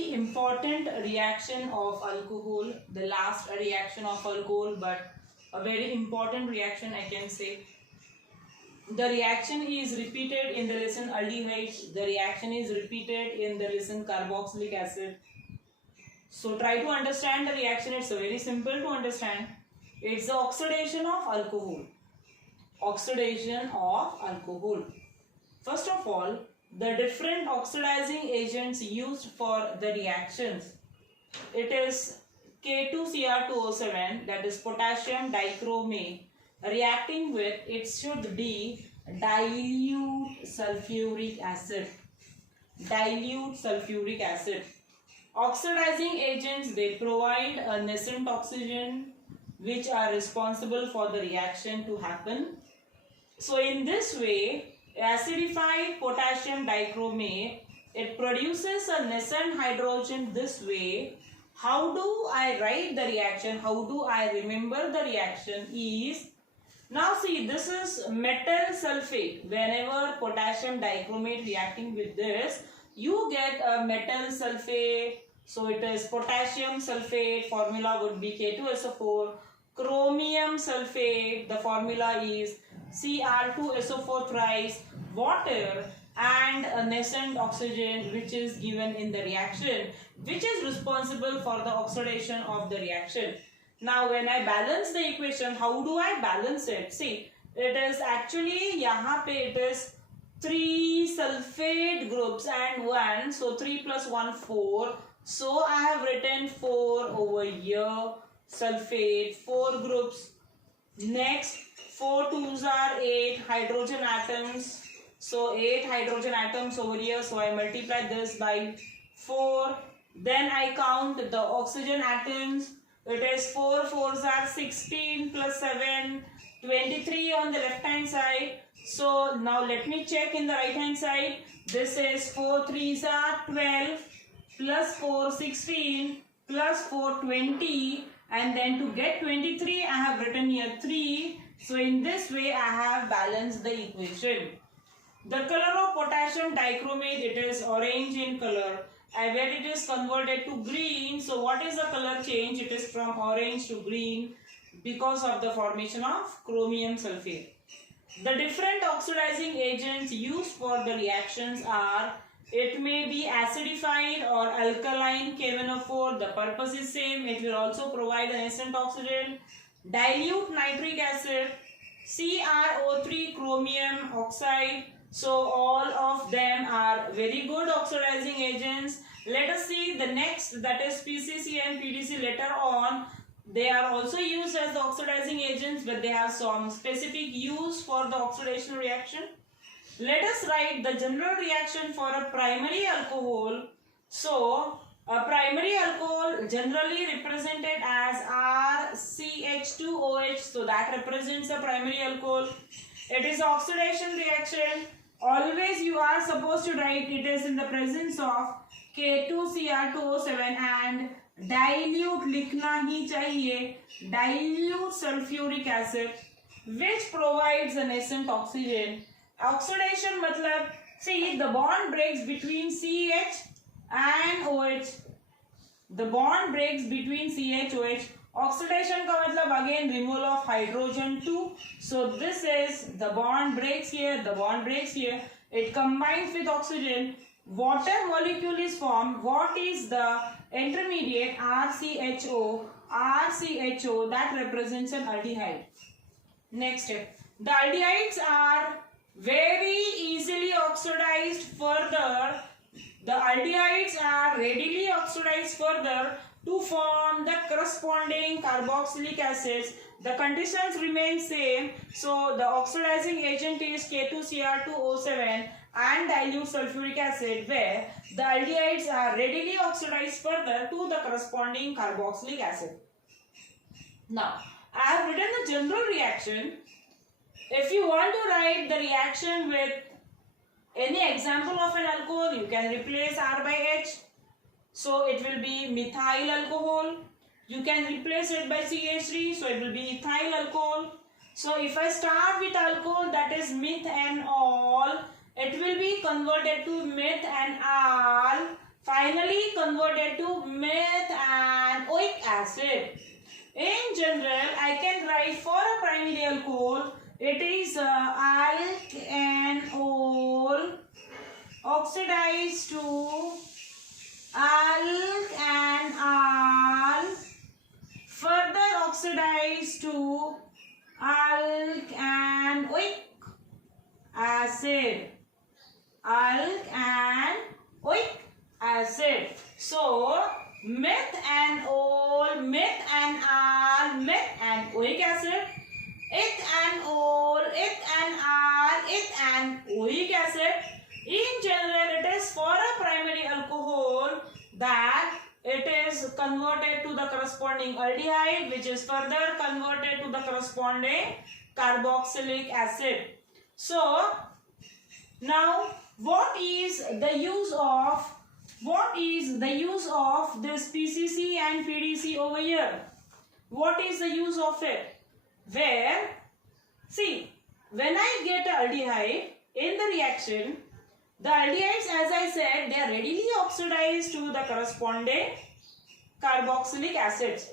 very important reaction of alcohol, the last reaction of alcohol, but a very important reaction I can say. The reaction is repeated in the lesson aldehydes. The reaction is repeated in the lesson carboxylic acid. So try to understand the reaction. It's very simple to understand. It's the oxidation of alcohol. Oxidation of alcohol. First of all, the different oxidizing agents used for the reactions. It is K2Cr2O7, that is potassium dichromate, reacting with, it should be dilute sulfuric acid. Dilute sulfuric acid. Oxidizing agents, they provide a nascent oxygen which are responsible for the reaction to happen. So in this way, acidified potassium dichromate, it produces a nascent hydrogen this way. How do I write the reaction? How do I remember the reaction is, now see, this is metal sulfate. Whenever potassium dichromate reacting with this, you get a metal sulfate. So it is potassium sulfate, formula would be K2SO4. Chromium sulfate, the formula is Cr2SO4 thrice, water, and a nascent oxygen which is given in the reaction, which is responsible for the oxidation of the reaction. Now when I balance the equation, how do I balance it? See, it is actually, yahan pe it is 3 sulfate groups and 1, so 3 plus 1, 4. So I have written 4 over here, sulfate, 4 groups. Next, 4 twos are 8 hydrogen atoms. So 8 hydrogen atoms over here. So I multiply this by 4. Then I count the oxygen atoms. It is 4 fours are 16 plus 7, 23 on the left hand side. So now let me check in the right hand side. This is 4 threes are 12 plus 4 16 plus 4 20. And then to get 23, I have written here 3. So in this way, I have balanced the equation. The color of potassium dichromate, it is orange in color. And where it is converted to green, so what is the color change? It is from orange to green because of the formation of chromium sulfate. The different oxidizing agents used for the reactions are, it may be acidified or alkaline K1O4. The purpose is same. It will also provide a nascent oxygen. Dilute nitric acid, CrO3 chromium oxide. So all of them are very good oxidizing agents. Let us see the next, that is PCC and PDC later on. They are also used as the oxidizing agents, but they have some specific use for the oxidation reaction. Let us write the general reaction for a primary alcohol. So, a primary alcohol generally represented as RCH2OH. So, that represents a primary alcohol. It is oxidation reaction. Always you are supposed to write it is in the presence of K2Cr2O7 and dilute लिखना ही चाहिए, dilute sulfuric acid, which provides a nascent oxygen. Oxidation matlab, see, the bond breaks between CH and OH. The bond breaks between CH, OH. Oxidation का मतलब again removal of hydrogen 2. So this is the bond breaks here, the bond breaks here. It combines with oxygen. Water molecule is formed. What is the intermediate? RCHO. RCHO, that represents an aldehyde. Next step. The aldehydes are very easily oxidized further. The aldehydes are readily oxidized further to form the corresponding carboxylic acids. The conditions remain same. So the oxidizing agent is K2Cr2O7 and dilute sulfuric acid, where the aldehydes are readily oxidized further to the corresponding carboxylic acid. Now, I have written the general reaction. If you want to write the reaction with any example of an alcohol, you can replace R by H. So it will be methyl alcohol. You can replace it by CH3. So it will be ethyl alcohol. So if I start with alcohol, that is methanol, it will be converted to methanal. finally converted to methanoic acid. In general, I can write for a primary alcohol, it is alkanol oxidized to alkanal, further oxidized to alkanoic acid. Alkanoic acid. So methanol, methanal, methanoic acid, ethanol, ethanal, ethanoic acid. In general, it is for a primary alcohol that it is converted to the corresponding aldehyde, which is further converted to the corresponding carboxylic acid. So now what is the use of this PCC and PDC over here? What is the use of it? Where, see, when I get aldehyde in the reaction, the aldehydes, as I said, they are readily oxidized to the corresponding carboxylic acids.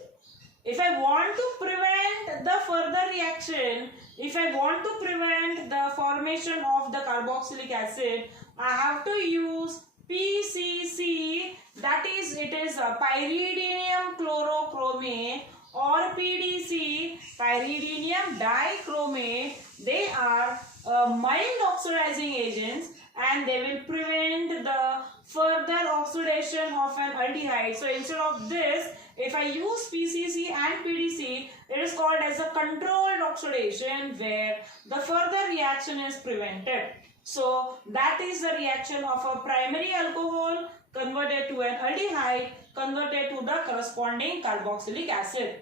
If I want to prevent the further reaction, if I want to prevent the formation of the carboxylic acid, I have to use PCC, that is, it is pyridinium chlorochromate, or PDC, pyridinium dichromate. They are mild oxidizing agents and they will prevent the further oxidation of an aldehyde. So instead of this, if I use PCC and PDC, it is called as a controlled oxidation where the further reaction is prevented. So that is the reaction of a primary alcohol converted to an aldehyde converted to the corresponding carboxylic acid.